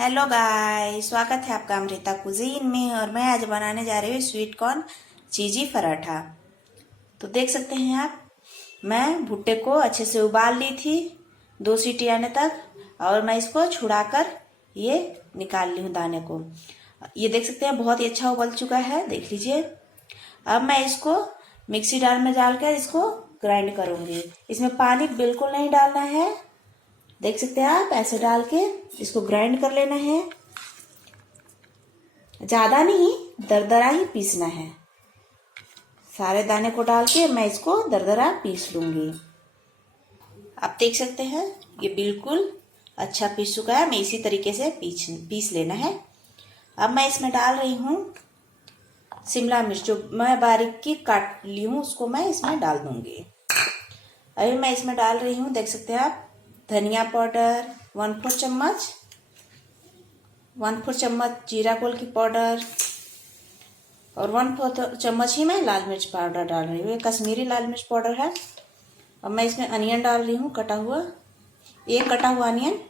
Hello guys, स्वागत है आपका अमृता कुजीन में। और मैं आज बनाने जा रही हूँ स्वीट कॉर्न चीजी पराठा। तो देख सकते हैं आप, मैं भुट्टे को अच्छे से उबाल ली थी 2 सीटी आने तक, और मैं इसको छुड़ाकर ये निकाल ली हूँ दाने को। ये देख सकते हैं बहुत ही अच्छा उबल चुका है, देख लीजिए। अब मैं इसको मिक्सी जार में डालकर इसको ग्राइंड करूँगी। इसमें पानी बिल्कुल नहीं डालना है, देख सकते हैं आप। ऐसे डाल के इसको ग्राइंड कर लेना है, ज्यादा नहीं, दरदरा ही पीसना है। सारे दाने को डाल के मैं इसको दरदरा पीस लूंगी। आप देख सकते हैं ये बिल्कुल अच्छा पीस चुका है। मैं इसी तरीके से पीस लेना है। अब मैं इसमें डाल रही हूँ शिमला मिर्च, जो मैं बारीक की काट ली हूँ, उसको मैं इसमें डाल दूंगी। अभी मैं इसमें डाल रही हूँ, देख सकते हैं आप, धनिया पाउडर 1/4 चम्मच, 1/4 चम्मच जीरा कोल की पाउडर, और 1/4 चम्मच ही मैं लाल मिर्च पाउडर डाल रही हूँ। ये कश्मीरी लाल मिर्च पाउडर है। अब मैं इसमें अनियन डाल रही हूँ, कटा हुआ, एक कटा हुआ अनियन।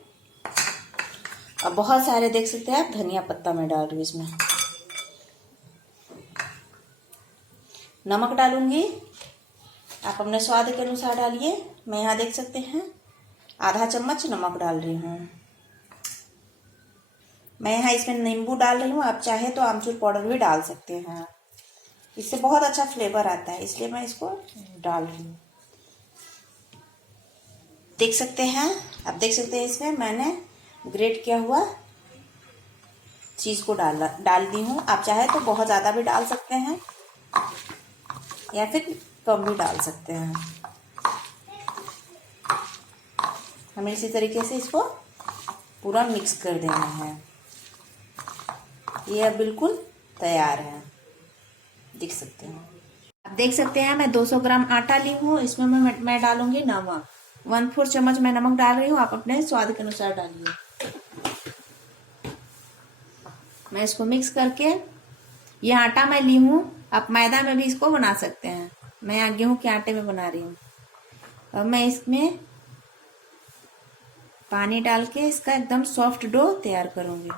अब बहुत सारे देख सकते हैं आप धनिया पत्ता मैं डाल रही हूँ इसमें। नमक डालूंगी, आप अपने स्वाद के अनुसार डालिए। मैं यहाँ देख सकते हैं आधा चम्मच नमक डाल रही हूँ। मैं यहाँ इसमें नींबू डाल रही हूँ, आप चाहे तो आमचूर पाउडर भी डाल सकते हैं, इससे बहुत अच्छा फ्लेवर आता है, इसलिए मैं इसको डाल रही हूँ। देख सकते हैं, आप देख सकते हैं इसमें मैंने ग्रेट किया हुआ चीज़ को डाल दी हूँ। आप चाहे तो बहुत ज़्यादा भी डाल सकते हैं या फिर कम भी डाल सकते हैं। हमें इसी तरीके से इसको पूरा मिक्स कर देना है। ये अब बिल्कुल तैयार है, देख सकते हैं। आप देख सकते हैं मैं 200 ग्राम आटा ली हूँ। इसमें मैं डालूंगी नमक, 1/4 चम्मच मैं नमक डाल रही हूँ, आप अपने स्वाद के अनुसार डालिए। मैं इसको मिक्स करके, ये आटा मैं ली हूँ, आप मैदा में भी इसको बना सकते हैं। मैं यहाँ गेहूं के आटे में बना रही हूँ। अब मैं इसमें पानी डाल के इसका एकदम सॉफ्ट डो तैयार करूंगी,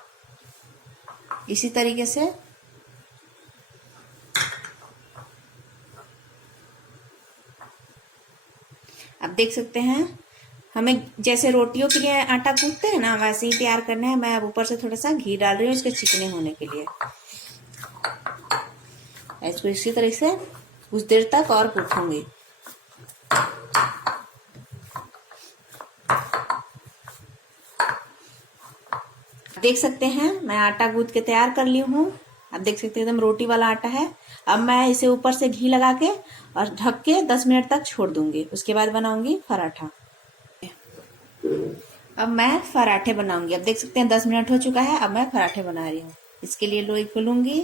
इसी तरीके से। आप देख सकते हैं, हमें जैसे रोटियों के लिए आटा गूंथते हैं ना, वैसे ही तैयार करना है। मैं अब ऊपर से थोड़ा सा घी डाल रही हूँ इसके चिकने होने के लिए। इसको इसी तरह से कुछ देर तक और गूंथूंगी। देख सकते हैं मैं आटा गूंथ के तैयार कर ली हूँ। आप देख सकते हैं एकदम रोटी वाला आटा है। अब मैं इसे ऊपर से घी लगा के और ढक के 10 मिनट तक छोड़ दूंगी। उसके बाद बनाऊंगी पराठा। अब मैं पराठे बनाऊंगी। अब देख सकते हैं 10 मिनट हो चुका है। अब मैं पराठे बना रही हूँ। इसके लिए लोई खोलूंगी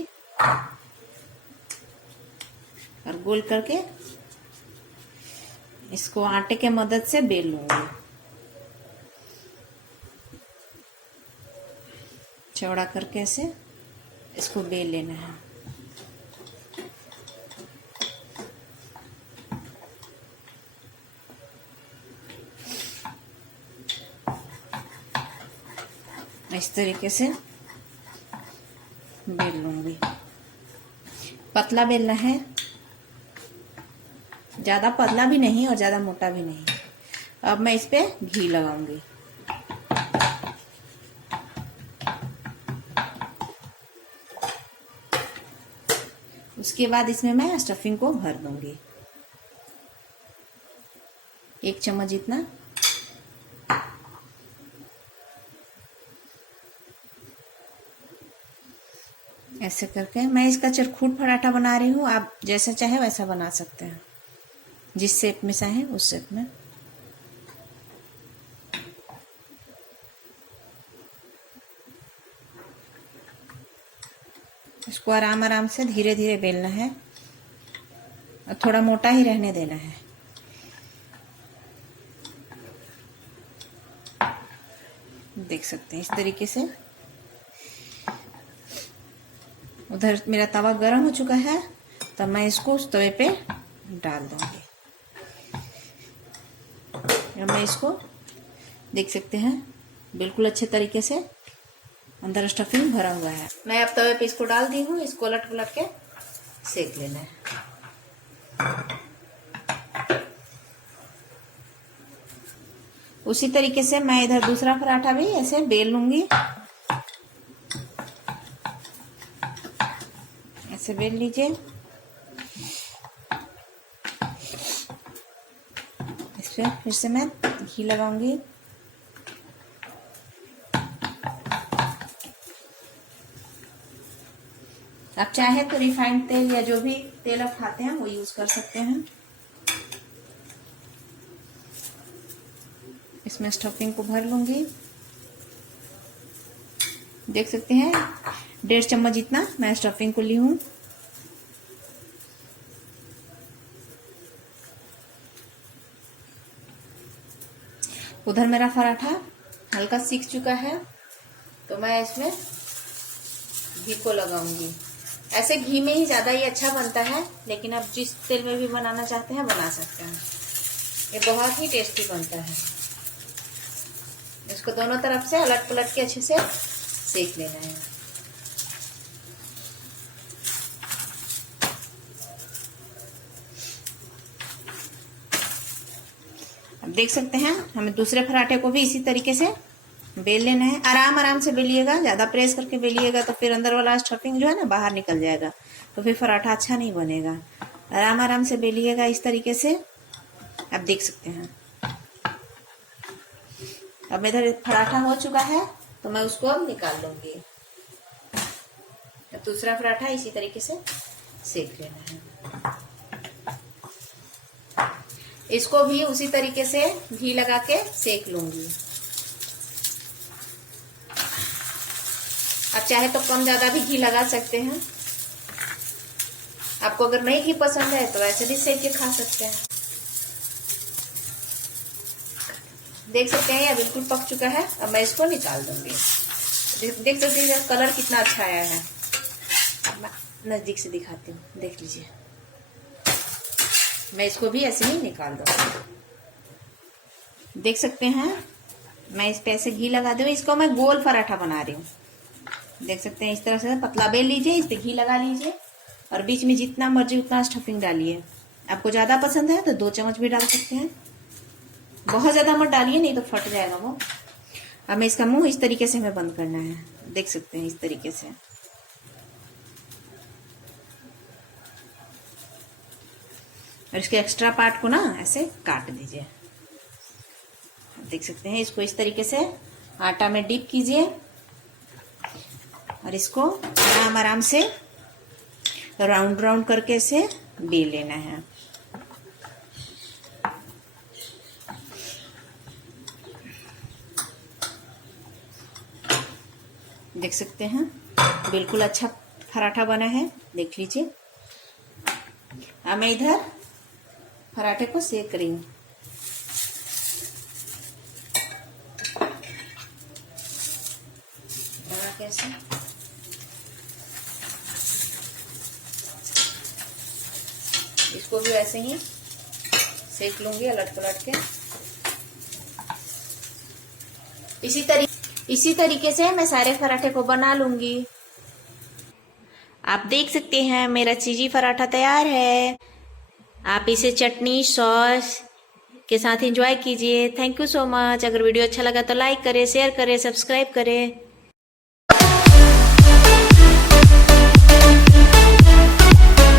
और गोल करके इसको आटे के मदद से बेल लूंगी। चौड़ा करके ऐसे इसको बेल लेना है। इस तरीके से बेल लूंगी। पतला बेलना है, ज्यादा पतला भी नहीं और ज्यादा मोटा भी नहीं। अब मैं इस पे घी लगाऊंगी। उसके बाद इसमें मैं स्टफिंग को भर दूंगी, 1 चम्मच जितना। ऐसे करके मैं इसका चरखूट पराठा बना रही हूँ। आप जैसा चाहे वैसा बना सकते हैं, जिस शेप में चाहे उस शेप में। इसको आराम आराम से धीरे धीरे बेलना है और थोड़ा मोटा ही रहने देना है। देख सकते हैं इस तरीके से। उधर मेरा तवा गर्म हो चुका है, तो मैं इसको उस तवे पे डाल दूंगी। मैं इसको देख सकते हैं बिल्कुल अच्छे तरीके से अंदर स्टफिंग भरा हुआ है। मैं अब तवे पे इसको डाल दी हूँ, इसको उलट पुलट के सेक लेना है। उसी तरीके से मैं इधर दूसरा पराठा भी ऐसे बेल लूंगी, ऐसे बेल लीजिए। इस पे फिर से मैं घी लगाऊंगी। आप चाहे तो रिफाइंड तेल या जो भी तेल आप खाते हैं वो यूज कर सकते हैं। इसमें स्टफिंग को भर लूंगी। देख सकते हैं 1.5 चम्मच जितना मैं स्टफिंग को ली हूँ। उधर मेरा पराठा हल्का सीख चुका है, तो मैं इसमें घी को लगाऊंगी। ऐसे घी में ही ज्यादा ये अच्छा बनता है, लेकिन आप जिस तेल में भी बनाना चाहते हैं बना सकते हैं। ये बहुत ही टेस्टी बनता है। इसको दोनों तरफ से उलट पुलट के अच्छे से सेक लेना है। अब देख सकते हैं हमें दूसरे पराठे को भी इसी तरीके से बेल लेना है। आराम आराम से बेलिएगा, ज्यादा प्रेस करके बेलिएगा तो फिर अंदर वाला स्टफिंग जो है ना बाहर निकल जाएगा, तो फिर पराठा अच्छा नहीं बनेगा। आराम आराम से बेलिएगा इस तरीके से। आप देख सकते हैं अब इधर पराठा हो चुका है, तो मैं उसको अब निकाल लूंगी। दूसरा पराठा इसी तरीके से सेक लेना है। इसको भी उसी तरीके से घी लगा के सेक लूंगी। आप चाहे तो कम ज्यादा भी घी लगा सकते हैं। आपको अगर नहीं घी पसंद है तो वैसे भी सेक के खा सकते हैं। देख सकते हैं ये बिल्कुल पक चुका है। अब मैं इसको निकाल दूंगी। देख सकते हैं कलर कितना अच्छा आया है। मैं नजदीक से दिखाती हूँ, देख लीजिए। मैं इसको भी ऐसे ही निकाल दूंगी। देख सकते हैं मैं इस पे ऐसे घी लगा दूँ। इसको मैं गोल पराठा बना रही हूँ। देख सकते हैं इस तरह से पतला बेल लीजिए, इस पे घी लगा लीजिए और बीच में जितना मर्जी उतना स्टफिंग डालिए। आपको ज्यादा पसंद है तो 2 चम्मच भी डाल सकते हैं। बहुत ज्यादा मत डालिए, नहीं तो फट जाएगा वो। अब मैं इसका मुंह इस तरीके से हमें बंद करना है। देख सकते हैं इस तरीके से। और इसके एक्स्ट्रा पार्ट को ना ऐसे काट दीजिए। देख सकते हैं इसको इस तरीके से आटा में डिप कीजिए और इसको आराम आराम से राउंड राउंड करके इसे बेल लेना है। देख सकते हैं बिल्कुल अच्छा पराठा बना है, देख लीजिए। अब मैं इधर पराठे को सेक रही हूँ। कैसे इसको भी वैसे ही सेक लूंगी उलट पलट के। इसी तरीके से मैं सारे पराठे को बना लूंगी। आप देख सकते हैं मेरा चीजी पराठा तैयार है। आप इसे चटनी सॉस के साथ एंजॉय कीजिए। Thank you so much. अगर वीडियो अच्छा लगा तो लाइक करें, शेयर करें, सब्सक्राइब करें।